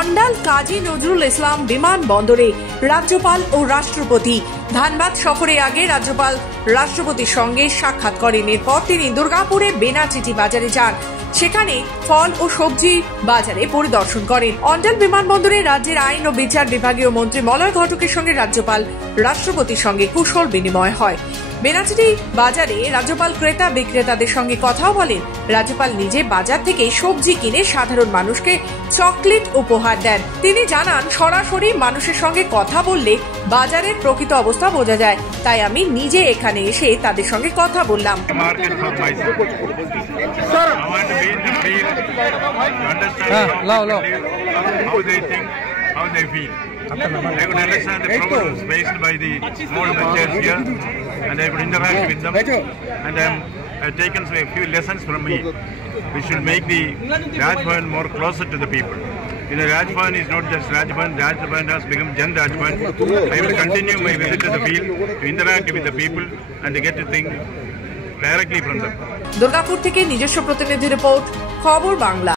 অন্ডাল কাজী নজরুল ইসলাম বিমানবন্দরে রাজ্যপাল ও রাষ্ট্রপতি। ধানবাদ সফরের আগে রাজ্যপাল রাষ্ট্রপতির সঙ্গে সাক্ষাৎ করেন। এরপর তিনি দুর্গাপুরে বেনাচিটি বাজারে যান। সেখানে ফল ও সবজি বাজারে পরিদর্শন করেন। অন্ডাল বিমানবন্দরে রাজ্যের আইন ও বিচার বিভাগীয় মন্ত্রী মলয় ঘটকের সঙ্গে রাজ্যপাল রাষ্ট্রপতির সঙ্গে কুশল বিনিময় হয়। বেনাচিটি বাজারে রাজ্যপাল ক্রেতা বিক্রেতাদের সঙ্গে কথাও বলেন। রাজ্যপাল নিজে বাজার থেকে সবজি কিনে সাধারণ মানুষকে চকলেট উপহার দেন। তিনি জানান, সরাসরি মানুষের সঙ্গে কথা বললে বাজারের প্রকৃত অবস্থা বোঝা যায়, তাই আমি নিজে এখানে এসে তাদের সঙ্গে কথা বললাম। I could understand the problems faced by the small ventures here, and I could interact with them, and I've taken a few lessons from me. We should make the Raj Bhavan more closer to the people. You know, Raj Bhavan is not just Raj Bhavan. Raj Bhavan has become Jan Raj Bhavan. I will continue my visit to the field to interact with the people and to get to think directly from them. Durgapur থেকে নিজস্ব প্রতিনিধি report, খবর বাংলা।